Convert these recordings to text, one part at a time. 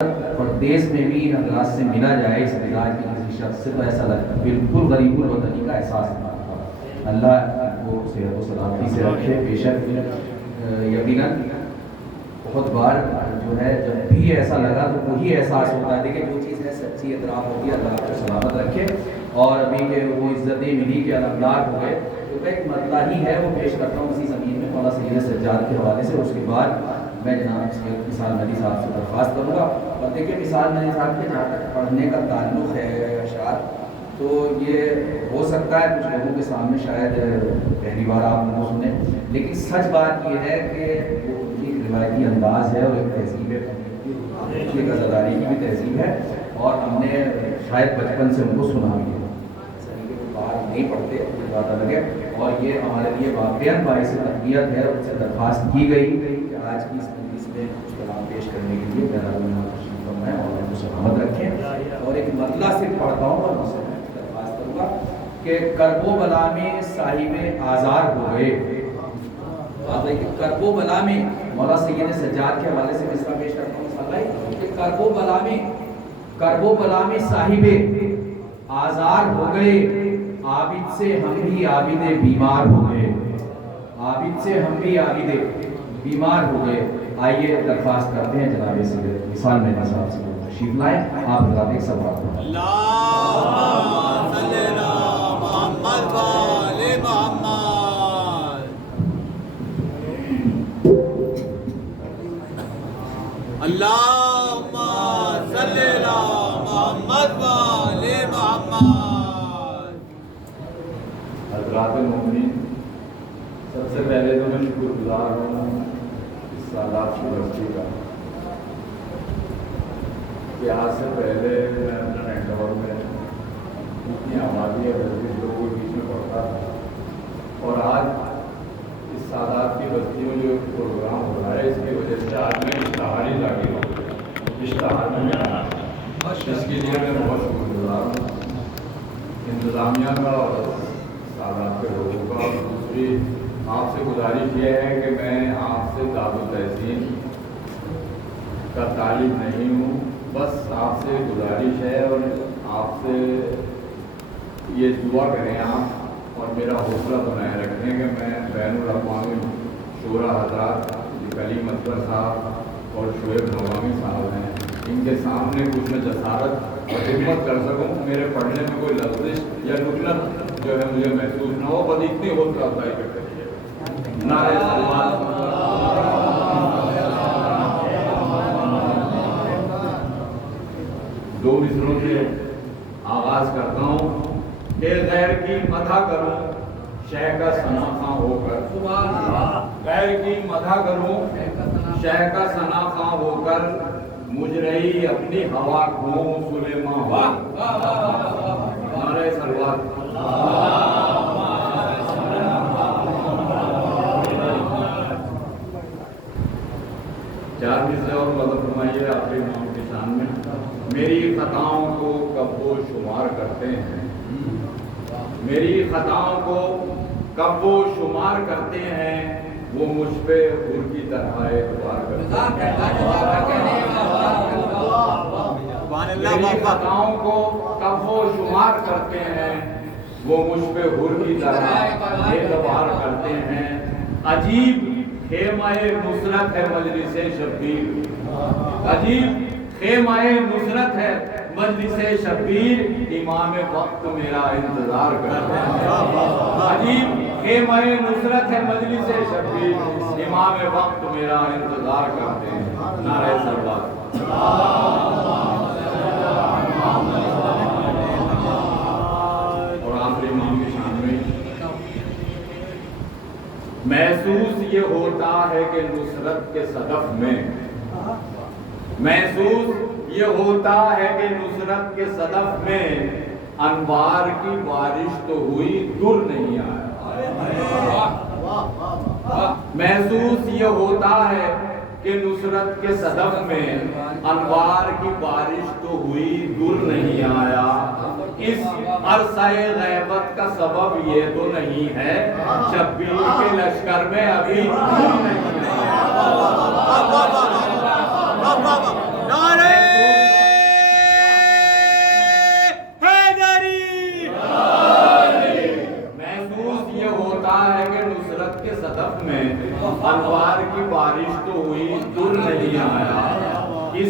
پردیس میں بھی ان حضرات سے ملا جائے اس مزاج کے کسی شخص سے تو ایسا لگتا ہے بالکل غریب الوطنی کا احساس نہیں ہوتا۔ اللہ کو صحت و سلامتی سے رکھے۔ بے شک یقیناً بہت بار جو ہے جب بھی ایسا لگا تو وہی احساس ہوتا ہے، دیکھیں جو چیز ہے سچی اعتراف ہوتی ہے، اللہ آپ کو سلامت رکھے۔ اور ابھی کہ وہ عزتیں ملی کہ علمدار ہو گئے، تو ایک مسئلہ ہی ہے وہ پیش کرتا ہوں اسی زمین میں مولانا سید سجاد کے حوالے سے، اس کے بعد میں جناب سید مثال مدی صاحب سے درخواست کروں گا۔ اور دیکھیں مثال مدی صاحب کے جہاں تک پڑھنے کا تعلق ہے اشعار، تو یہ ہو سکتا ہے کچھ لوگوں کے سامنے شاید پہلی بار آپ ان کو سنیں، لیکن سچ بات یہ ہے کہ وہ ایک روایتی انداز ہے اور ایک تہذیب ہے، غزاداری کی بھی تہذیب ہے، اور ہم نے شاید بچپن سے ان کو سنا بھی ہے، باہر نہیں پڑھتے بات الگ ہے۔ اور یہ ہمارے لیے واقعاً باعث تربیت ہے، اور ان سے درخواست کی گئی کہ آج کی اس مجلس میں کچھ کلام پیش کرنے کے لیے میرا تشریف فرمائیں اور ان کو سلامت رکھیں۔ اور ایک مطلع صرف پڑھتا ہوں اور مجھ سے درخواست کروں گا کہ کرب و بلا میں صاحب آزار ہو گئے۔ کرب و بلا میں مولا سید سجاد کے حوالے سے مصرع پیش کرتا ہوں کہ کرب و بلا میں صاحب آزار ہو گئے، عابد سے ہم بھی عابد بیمار ہو گئے، عابد سے ہم بھی عابد بیمار ہو گئے۔ آئیے درخواست کرتے ہیں جناب سید مثال میں صاحب سے تشریف لائیں، آپ حضرات ایک سوال کریں۔ اللہم صلی علی محمد و آل محمد۔ اللہم صلی علی محمد و آل محمد۔ حضرات مومنین، سب سے پہلے تو میں شکر گزار ہوں اس سادات یونیورسٹی کا کہ آج سے پہلے میں اپنا نیٹورک میں اتنی آبادی اور لوگوں کے بیچ میں پڑھتا تھا، اور آج اس سادات کی بستی میں جو پروگرام ہو رہا ہے اس کی وجہ سے آج میں اشتہاری لاگی ہوں، اشتہار میں میرا اس کے لیے میں بہت شکر گزار ہوں انتظامیہ کا اور سادات کے لوگوں کا۔ اور دوسری آپ سے گزارش یہ ہے کہ میں آپ سے داد و تحسین کا طالب نہیں ہوں، بس آپ سے گزارش ہے اور آپ سے یہ دعا کریں آپ اور میرا حوصلہ بنائے رکھیں کہ میں بین الاقوامی شورا حضرات کلیم اطہر صاحب اور شعیب نوامی صاحب ہیں، ان کے سامنے کچھ میں جسارت اور ہمت کر سکوں، میرے پڑھنے میں کوئی لفظش یا نکلت جو ہے مجھے محسوس نہ ہو، بس اتنی حوصلہ افزائی کرتے ہیں۔ نعرہ سلوات۔ دو مصروں سے آغاز کرتا ہوں کہ غیر کی مدح کروں شہ کا ثناخواں ہو کر، غیر کی مدح کروں شہ کا ثناخواں ہو کر، مجرئی اپنی ہوا کھوں سلیماں ہو۔ نعرہ سلوات۔ چار مصرے اور مدد فرمائیے آخری نام کے شان میں۔ میری خطاؤں کو کب وہ شمار کرتے ہیں، میری خطاؤں کو کب وہ شمار کرتے ہیں، وہ مجھ پہ حور کی طرح اعتبار کرتے ہیں۔ میری خطاؤں کو کب وہ شمار کرتے ہیں، وہ مجھ پہ حور کی طرح اعتبار کرتے ہیں۔ عجیب خیمہ نصرت ہے مجلس شبیر، عجیب خیمہ نصرت ہے مجلس شبیر، امام وقت میرا انتظار کرتے ہیں۔ عجیب خیمہ نصرت ہے مجلس شبیر، امام وقت میرا انتظار کرتے ہیں۔ نعرہ سلوات۔ اور آخری امام کی شان میں محسوس یہ ہوتا ہے کہ نصرت کے صدف میں، محسوس یہ ہوتا ہے کہ نصرت کے صدف میں انوار کی بارش تو ہوئی در نہیں آیا۔ محسوس یہ ہوتا ہے کہ نصرت کے صدف میں انوار کی بارش تو ہوئی در نہیں آیا۔ اس عرصہ غیبت کا سبب یہ تو نہیں ہے شبیر کے لشکر میں ابھی نہیں ہے۔ نعرہ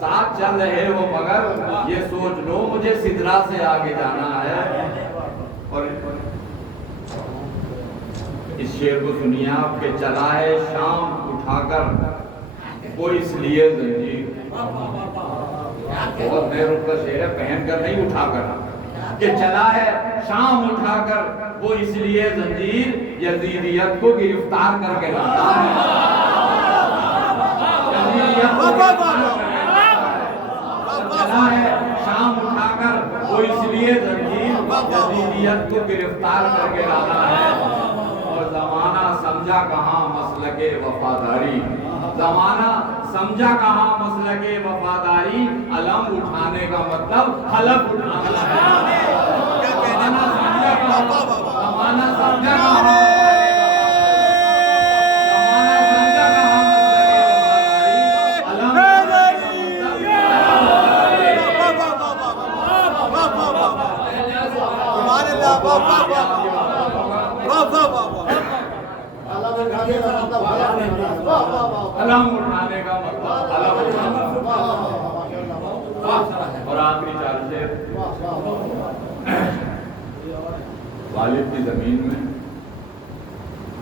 ساتھ چل رہے ہو مگر یہ سوچ لو مجھے سدرا سے آگے جانا ہے. اور اس شعر کو سنیے آپ کہ چلا ہے شام اٹھا کر وہ اس لیے زنجیر. بہت بے رخ کا شعر ہے, پہن کر نہیں اٹھا کر, کہ چلا ہے شام اٹھا کر وہ اس لیے زنجیر یزیدیت کو گرفتار کر کے لاتا ہے. چلا ہے شام اٹھا کر وہ اس لیے زنجیر یزیدیت کو گرفتار کر کے لانا ہے. اور زمانہ سمجھا کہاں مسلک وفاداری, زمانہ سمجھا کہاں مسلک وفاداری, علم اٹھانے کا مطلب حلف اٹھانا ہے. زمانہ سمجھا کہاں علم اٹھانے کا مطلب علم اٹھانا. اور آخری چار شعر. غالب کی زمین میں,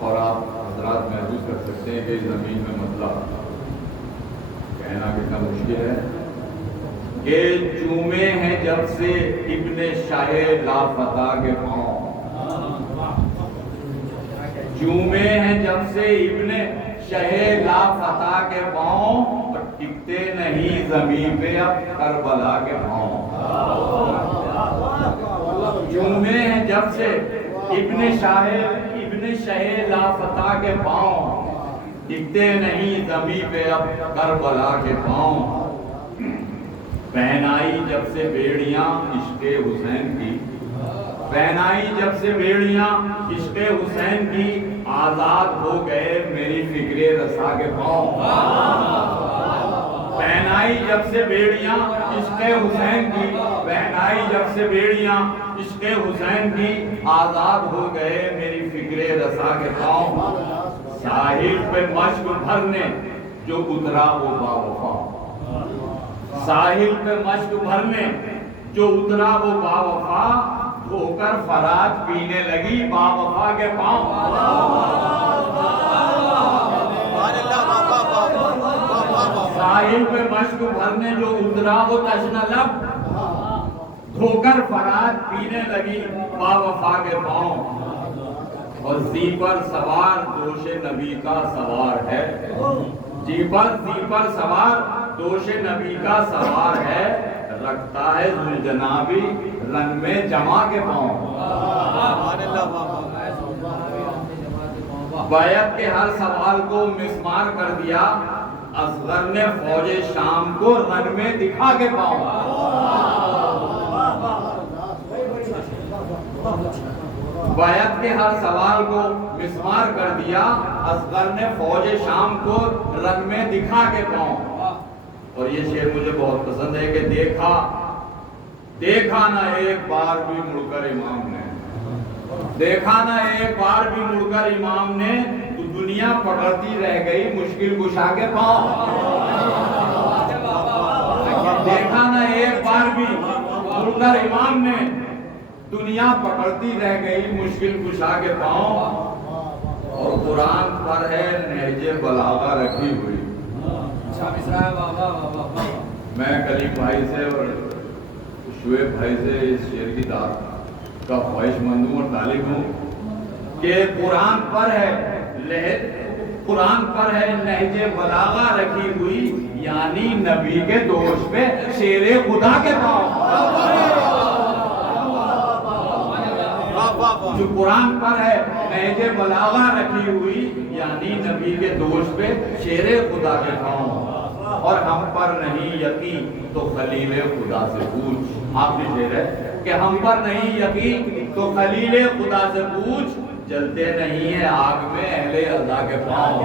اور آپ حضرات محسوس کر سکتے ہیں کہ اس زمین میں مطلب کہنا کتنا مشکل ہے, کہ چومے ہیں جب سے ابن شاہ لافتہ کے پاؤں, چومے ہیں جب سے ابن شاہ لافتہ کے پاؤں, اور ٹکتے نہیں زمین پہ اب کربلا کے پاؤں. چومے ہیں جب سے ابن شاہ لافتہ کے پاؤں, ٹکتے نہیں زمین پہ اب کربلا کے پاؤں. پہنائی جب سے بیڑیاں عشق حسین کی, پہنائی جب سے بیڑیاں عشق حسین کی, آزاد ہو گئے میری فکر رسا کے پاؤں. پہنائی جب سے بیڑیاں عشق حسین کی, پہنائی جب سے بیڑیاں عشق حسین کی, آزاد ہو گئے میری فکر رسا کے پاؤں. ساحل پہ مشق بھرنے جو اترا وہ باوفا, ساحل پہ مشق بھرنے جو اترا وہ باوفا, دھو کر فراج پینے لگی باوفا کے پاؤں. ساحل پہ مشق بھرنے جو اترا وہ تشنہ لب, دھو کر فراج پینے لگی باوفا کے پاؤں. اور زی پر سوار دوش نبی کا سوار ہے, زی پر سوار دوش نبی کا سوار ہے, رکھتا ہے ذوالجنابی رن میں جمع کے پاؤں. بیعت کے ہر سوال کو مسمار کر دیا, اصغر نے فوج شام کو رن میں دکھا کے پاؤں. بیعت کے ہر سوال کو مسمار کر دیا, اصغر نے فوج شام کو رن میں دکھا کے پاؤں. اور یہ شعر مجھے بہت پسند ہے کہ دیکھا نہ ایک بار بھی مڑ کر امام نے, دیکھا نہ ایک بار بھی مڑ کر امام نے, تو دنیا پکڑتی رہ گئی مشکل کشا کے پاؤں. دیکھا نہ ایک بار بھی مڑ کر امام نے, دنیا پکڑتی رہ گئی مشکل کشا کے پاؤں. اور قرآن پر ہے نہج بلاغہ رکھی ہوئی. میں کلیم بھائی سے اور شعیب بھائی سے اس شعر کی داد کا خواہش مند ہوں اور طالب ہوں کہ قرآن پر ہے نہج بلاغہ رکھی ہوئی, یعنی نبی کے دوش پہ شیر خدا کے پاؤں. جو قرآن پر ہے نہج بلاغہ رکھی ہوئی, یعنی نبی کے دوش پہ شیر خدا کے پاؤں. اور ہم پر نہیں یقین تو خلیل خدا سے پوچھ. آخری شعر ہے کہ ہم پر نہیں یقین تو خلیل خدا سے پوچھ, جلتے نہیں ہے آگ میں اہل اذا کے پاؤں.